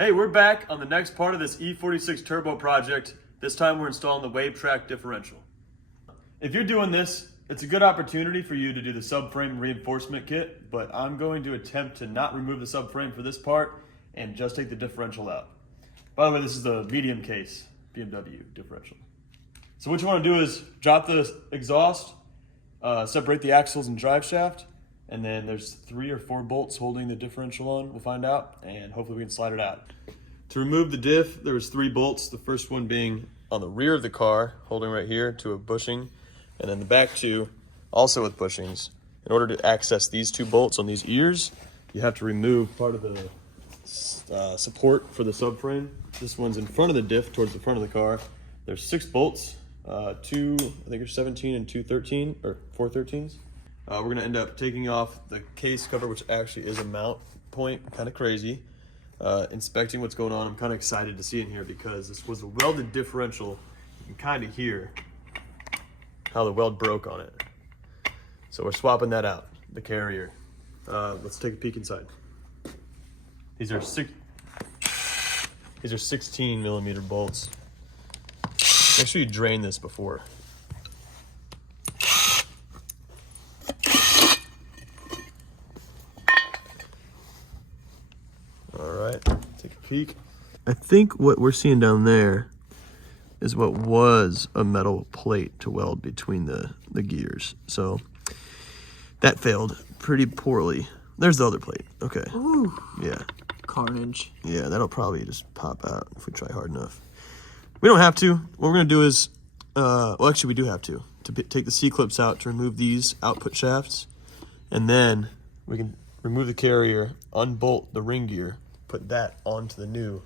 Hey, we're back on the next part of this E46 turbo project. This time we're installing the Wavetrac differential. If you're doing this, it's a good opportunity for you to do the subframe reinforcement kit, but I'm going to attempt to not remove the subframe for this part and just take the differential out. By the way, this is the medium case BMW differential. So what you want to do is drop the exhaust, separate the axles and drive shaft, and then there's 3 or 4 bolts holding the differential on. We'll find out, and hopefully we can slide it out. To remove the diff, there was 3 bolts. The first one being on the rear of the car, holding right here to a bushing, and then the back 2, also with bushings. In order to access these 2 bolts on these ears, you have to remove part of the support for the subframe. This one's in front of the diff, towards the front of the car. There's 6 bolts, 2, I think are 17 and 2 13, or 4 13s. We're gonna end up taking off the case cover, which actually is a mount point, kind of crazy. Inspecting what's going on. I'm kind of excited to see in here because this was a welded differential. You can kind of hear how the weld broke on it. So we're swapping that out, the carrier. Let's take a peek inside. These are 16 millimeter bolts. Make sure you drain this before. All right, take a peek. I think what we're seeing down there is what was a metal plate to weld between the gears. So that failed pretty poorly. There's the other plate. Okay. Ooh. Yeah. Carnage. Yeah, that'll probably just pop out if we try hard enough. We don't have to. What we're gonna do is, well, actually we do have to take the C-clips out to remove these output shafts. And then we can remove the carrier, unbolt the ring gear, put that onto the new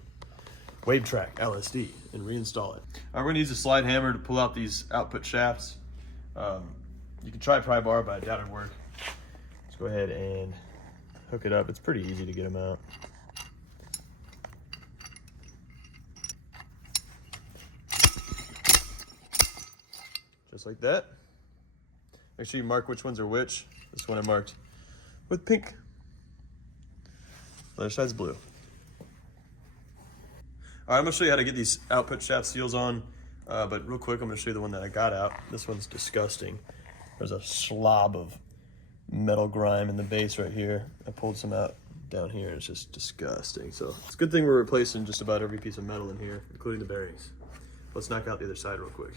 Wavetrac LSD and reinstall it. We're gonna use a slide hammer to pull out these output shafts. You can try pry bar, but I doubt it'd work. Let's go ahead and hook it up. It's pretty easy to get them out. Just like that. Make sure you mark which ones are which. This one I marked with pink. The other side's blue. All right, I'm gonna show you how to get these output shaft seals on, but real quick, I'm gonna show you the one that I got out. This one's disgusting. There's a slob of metal grime in the base right here. I pulled some out down here, and it's just disgusting. So it's a good thing we're replacing just about every piece of metal in here, including the bearings. Let's knock out the other side real quick.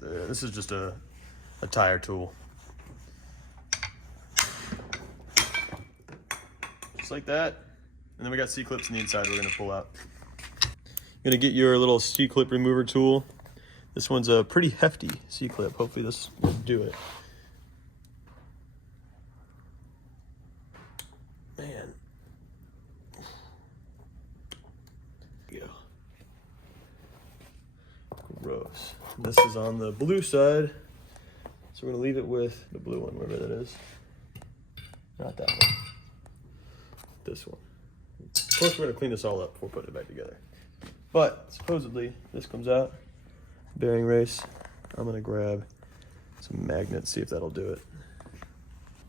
There. This is just a tire tool. Just like that. And then we got C-clips on the inside we're gonna pull out. You're gonna get your little C-clip remover tool. This one's a pretty hefty C-clip. Hopefully this will do it. Man. There we go. Gross. This is on the blue side. So we're gonna leave it with the blue one, wherever that is. Not that one. This one. Of course, we're gonna clean this all up before putting it back together. But supposedly, this comes out. Bearing race. I'm gonna grab some magnets, see if that'll do it.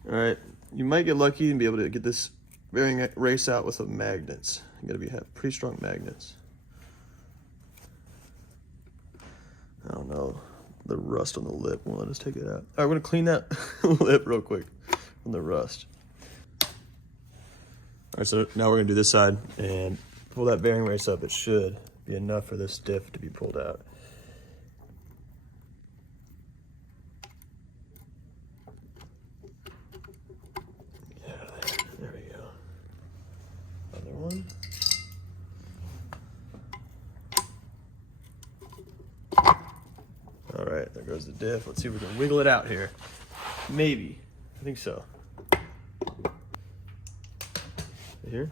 All right, you might get lucky and be able to get this bearing race out with some magnets. You gotta have pretty strong magnets. I don't know, the rust on the lip won't let us take it out. All right, we're gonna clean that lip real quick from the rust. All right, so now we're gonna do this side and pull that bearing race up. It should be enough for this diff to be pulled out. Yeah, there we go. Other one. All right, there goes the diff. Let's see if we can wiggle it out here. Maybe, I think so. Here?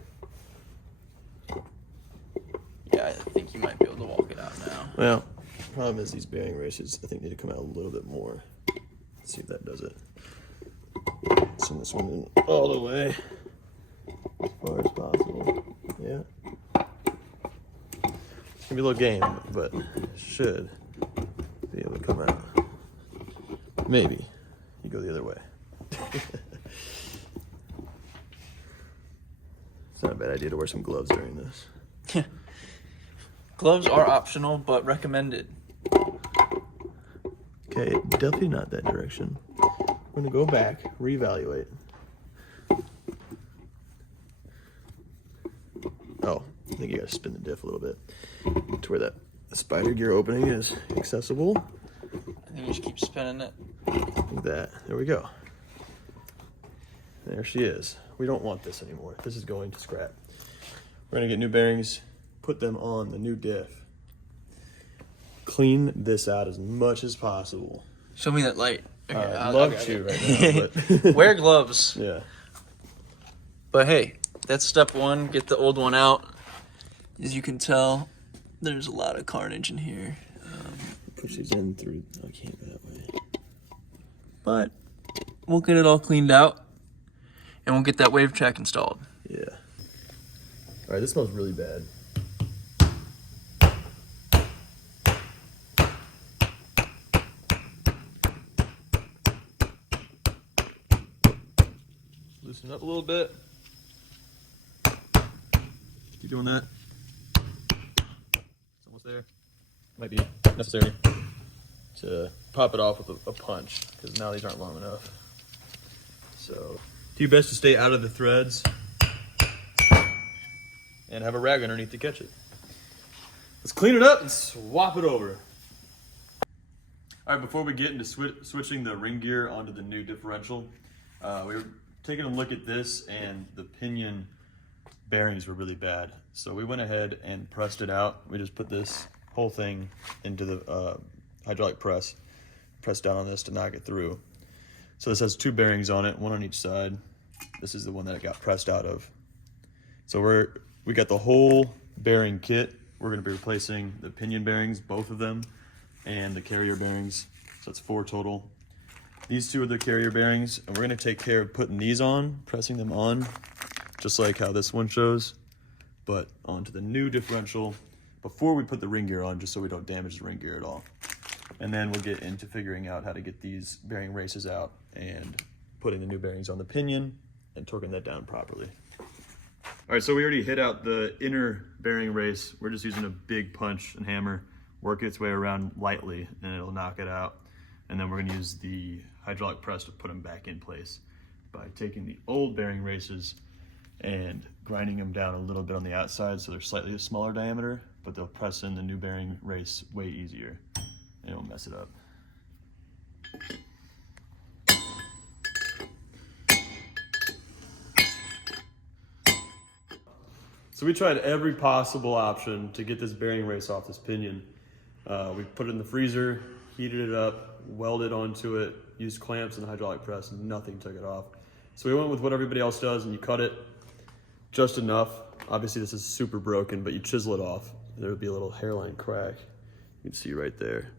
Yeah, I think you might be able to walk it out now. Well, the problem is these bearing races, I think, need to come out a little bit more. Let's see if that does it. Send this one in all the way as far as possible. Yeah. It's gonna be a little game, but it should be able to come out. Maybe. You go the other way. It's not a bad idea to wear some gloves during this. Gloves are optional, but recommended. Okay, definitely not that direction. We're gonna go back, reevaluate. Oh, I think you gotta spin the diff a little bit to where that spider gear opening is accessible. I think you just keep spinning it. Like that. There we go. There she is. We don't want this anymore. This is going to scrap. We're gonna get new bearings, put them on the new diff. Clean this out as much as possible. Show me that light. Okay, I'd love to right now, but wear gloves. yeah. But hey, that's step one. Get the old one out. As you can tell, there's a lot of carnage in here. Push these in through. I can't go that way. But we'll get it all cleaned out, and we'll get that Wavetrac installed. Yeah. All right, this smells really bad. Loosen it up a little bit. Keep doing that. It's almost there. Might be necessary to pop it off with a punch, because now these aren't long enough. So, do your best to stay out of the threads and have a rag underneath to catch it. Let's clean it up and swap it over. All right, before we get into switching the ring gear onto the new differential, we were taking a look at this, and the pinion bearings were really bad. So we went ahead and pressed it out. We just put this whole thing into the hydraulic press, pressed down on this to knock it through. So this has two bearings on it, one on each side. This is the one that it got pressed out of. So we got the whole bearing kit. We're gonna be replacing the pinion bearings, both of them, and the carrier bearings. So that's 4 total. These 2 are the carrier bearings, and we're gonna take care of putting these on, pressing them on, just like how this one shows, but onto the new differential before we put the ring gear on, just so we don't damage the ring gear at all. And then we'll get into figuring out how to get these bearing races out and putting the new bearings on the pinion and torquing that down properly. All right, so we already hit out the inner bearing race. We're just using a big punch and hammer, work its way around lightly, and it'll knock it out. And then we're gonna use the hydraulic press to put them back in place by taking the old bearing races and grinding them down a little bit on the outside so they're slightly smaller diameter, but they'll press in the new bearing race way easier and it won't mess it up. So we tried every possible option to get this bearing race off this pinion. We put it in the freezer, heated it up, welded onto it, used clamps and hydraulic press, and nothing took it off. So we went with what everybody else does, and you cut it just enough. Obviously this is super broken, but you chisel it off. There would be a little hairline crack. You can see right there.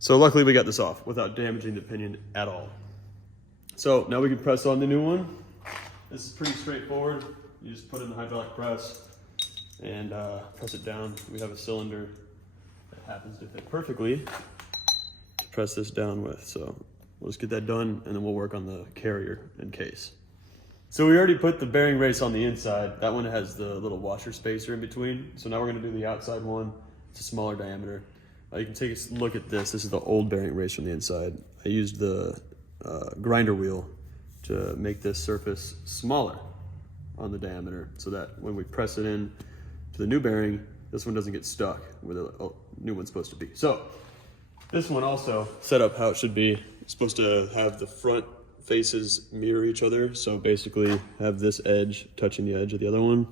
So luckily we got this off without damaging the pinion at all. So now we can press on the new one. This is pretty straightforward. You just put it in the hydraulic press and press it down. We have a cylinder that happens to fit perfectly to press this down with. So we'll just get that done and then we'll work on the carrier and case. So we already put the bearing race on the inside. That one has the little washer spacer in between. So now we're gonna do the outside one. It's a smaller diameter. You can take a look at this. This is the old bearing race from the inside. I used the grinder wheel to make this surface smaller on the diameter so that when we press it in to the new bearing, this one doesn't get stuck where the new one's supposed to be. So this one also set up how it should be. It's supposed to have the front faces mirror each other. So basically have this edge touching the edge of the other one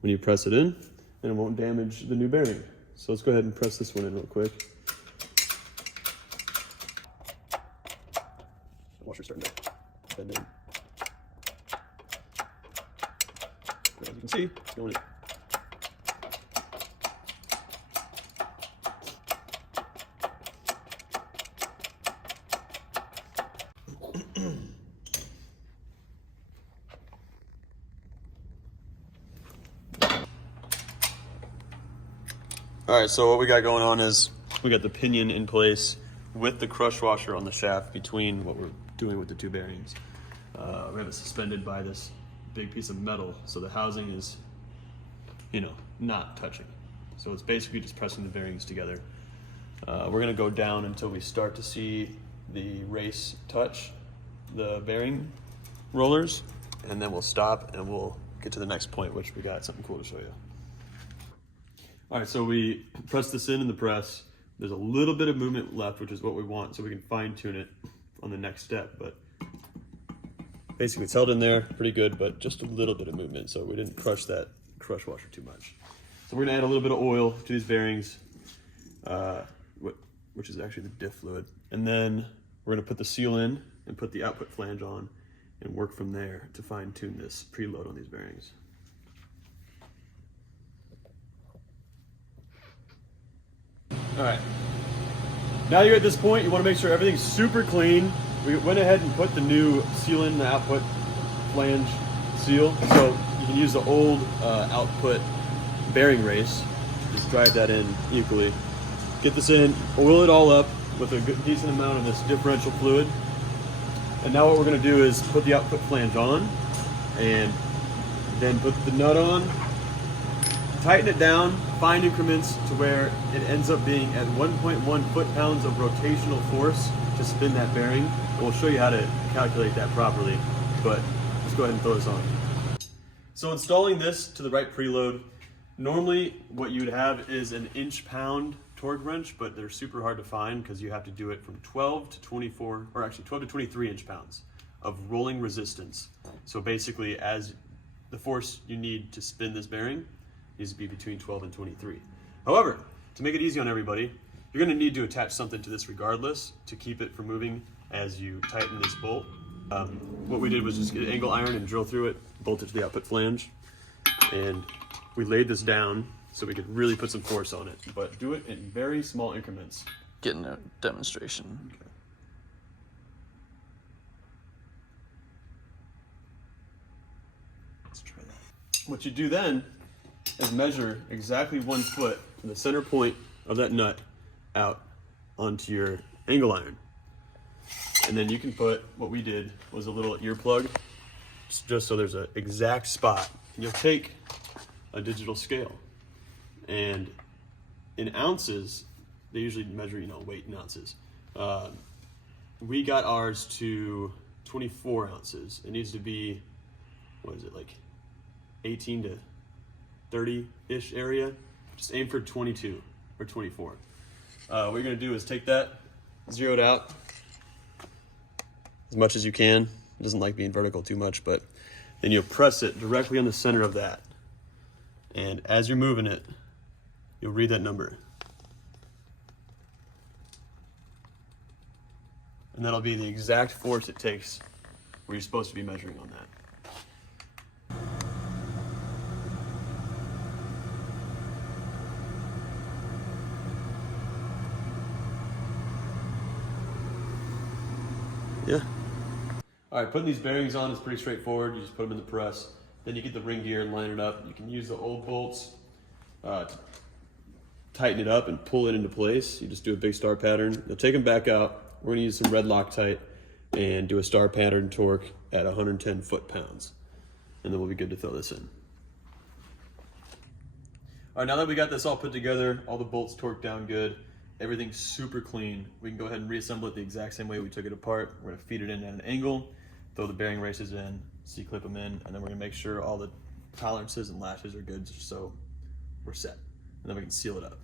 when you press it in, and it won't damage the new bearing. So let's go ahead and press this one in real quick. Washer's starting to bend in. As you can see, it's going in. All right, so what we got going on is we got the pinion in place with the crush washer on the shaft between what we're doing with the two bearings. We have it suspended by this big piece of metal, so the housing is, you know, not touching. So it's basically just pressing the bearings together. We're gonna go down until we start to see the race touch the bearing rollers, and then we'll stop and we'll get to the next point, which we got something cool to show you. All right, so we press this in the press. There's a little bit of movement left, which is what we want, so we can fine tune it on the next step. But basically it's held in there pretty good, but just a little bit of movement, so we didn't crush that crush washer too much. So we're gonna add a little bit of oil to these bearings, which is actually the diff fluid. And then we're gonna put the seal in and put the output flange on and work from there to fine tune this preload on these bearings. All right, now you're at this point, you wanna make sure everything's super clean. We went ahead and put the new seal in, the output flange seal. So you can use the old output bearing race, just drive that in equally. Get this in, oil it all up with a good, decent amount of this differential fluid. And now what we're gonna do is put the output flange on and then put the nut on, tighten it down, fine increments to where it ends up being at 1.1 foot-pounds of rotational force to spin that bearing. And we'll show you how to calculate that properly, but let's go ahead and throw this on. So installing this to the right preload, normally what you would have is an inch-pound torque wrench, but they're super hard to find because you have to do it from 12 to 24, or actually 12 to 23 inch-pounds of rolling resistance. So basically, as the force you need to spin this bearing needs to be between 12 and 23. However, to make it easy on everybody, you're gonna need to attach something to this regardless to keep it from moving as you tighten this bolt. What we did was just get an angle iron and drill through it, bolt it to the output flange, and we laid this down so we could really put some force on it, but do it in very small increments. Getting a demonstration. Okay. Let's try that. What you do then is measure exactly 1 foot from the center point of that nut out onto your angle iron. And then you can put, what we did was a little earplug, just so there's an exact spot. And you'll take a digital scale, and in ounces, they usually measure, you know, weight in ounces. We got ours to 24 ounces. It needs to be, what is it, like 18 to 30-ish area. Just aim for 22 or 24. What you're gonna do is take that, zero it out as much as you can. It doesn't like being vertical too much, but then you'll press it directly on the center of that. And as you're moving it, you'll read that number. And that'll be the exact force it takes where you're supposed to be measuring on that. Yeah. All right, putting these bearings on is pretty straightforward. You just put them in the press. Then you get the ring gear and line it up. You can use the old bolts to tighten it up and pull it into place. You just do a big star pattern. You'll take them back out. We're gonna use some red Loctite and do a star pattern torque at 110 foot-pounds. And then we'll be good to throw this in. All right, now that we got this all put together, all the bolts torqued down good, everything's super clean, we can go ahead and reassemble it the exact same way we took it apart. We're gonna feed it in at an angle, throw the bearing races in, C-clip them in, and then we're gonna make sure all the tolerances and latches are good so we're set. And then we can seal it up.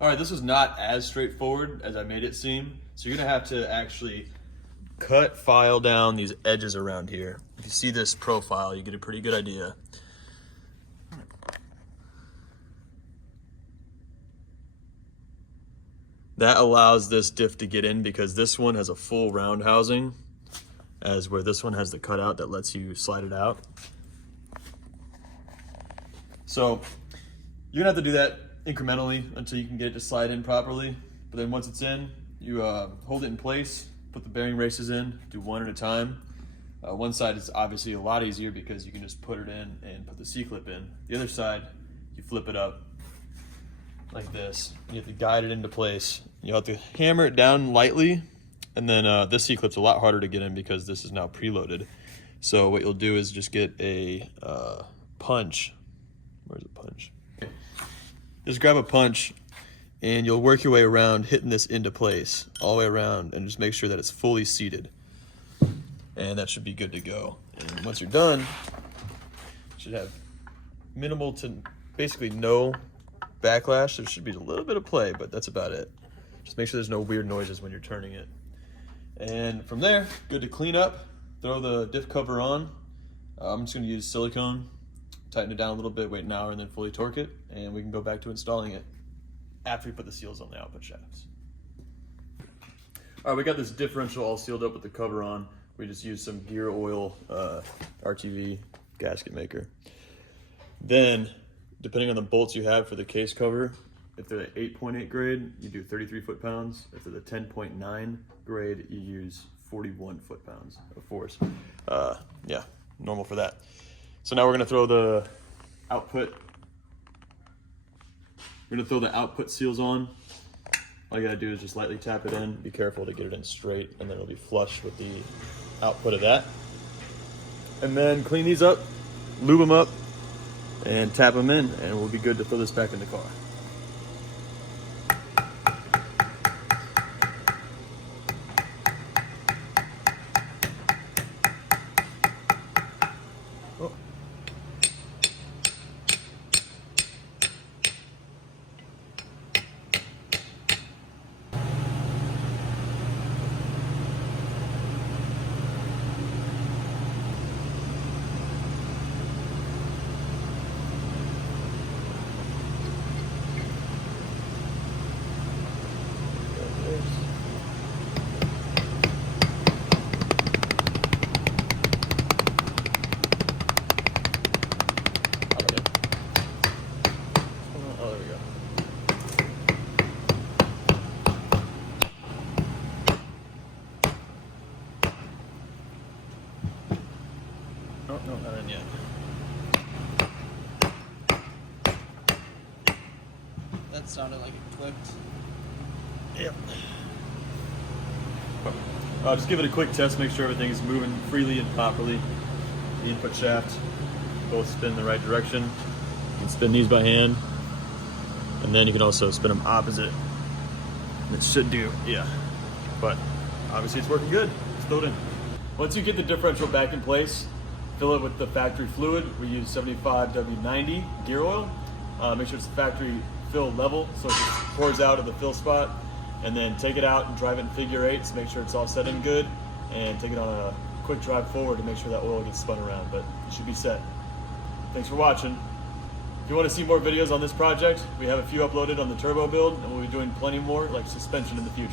All right, this is not as straightforward as I made it seem. So you're gonna have to actually cut, file down these edges around here. If you see this profile, you get a pretty good idea. That allows this diff to get in because this one has a full round housing, as where this one has the cutout that lets you slide it out. So you're gonna have to do that incrementally until you can get it to slide in properly. But then once it's in, you hold it in place, put the bearing races in, do one at a time. One side is obviously a lot easier because you can just put it in and put the C-clip in. The other side, you flip it up like this. You have to guide it into place. You have to hammer it down lightly, and then this C-clip's a lot harder to get in because this is now preloaded. So what you'll do is just get a punch. Where's the punch? Just grab a punch and you'll work your way around hitting this into place all the way around and just make sure that it's fully seated. And that should be good to go. And once you're done, you should have minimal to basically no backlash. There should be a little bit of play, but that's about it. Just make sure there's no weird noises when you're turning it. And from there, good to clean up, throw the diff cover on. I'm just gonna use silicone, tighten it down a little bit, wait an hour, and then fully torque it, and we can go back to installing it after we put the seals on the output shafts. All right, we got this differential all sealed up with the cover on. We just used some gear oil, RTV gasket maker. Then, depending on the bolts you have for the case cover, if they're the 8.8 grade, you do 33 foot-pounds. If they're the 10.9 grade, you use 41 foot-pounds of force. Yeah, normal for that. So now we're gonna throw the output. We're gonna throw the output seals on. All you gotta do is just lightly tap it in. Be careful to get it in straight, and then it'll be flush with the output of that. And then clean these up, lube them up, and tap them in, and we'll be good to throw this back in the car. Oh. No, not in yet. That sounded like it clicked. Yep. Just give it a quick test, make sure everything is moving freely and properly. The input shaft, both spin in the right direction. You can spin these by hand, and then you can also spin them opposite. It should do, yeah. But obviously it's working good. Let's throw it in. Once you get the differential back in place, fill it with the factory fluid. We use 75W90 gear oil. Make sure it's factory fill level so it just pours out of the fill spot. And then take it out and drive it in figure eights, make sure it's all set in good, and take it on a quick drive forward to make sure that oil gets spun around, but it should be set. Thanks for watching. If you want to see more videos on this project, we have a few uploaded on the turbo build, and we'll be doing plenty more like suspension in the future.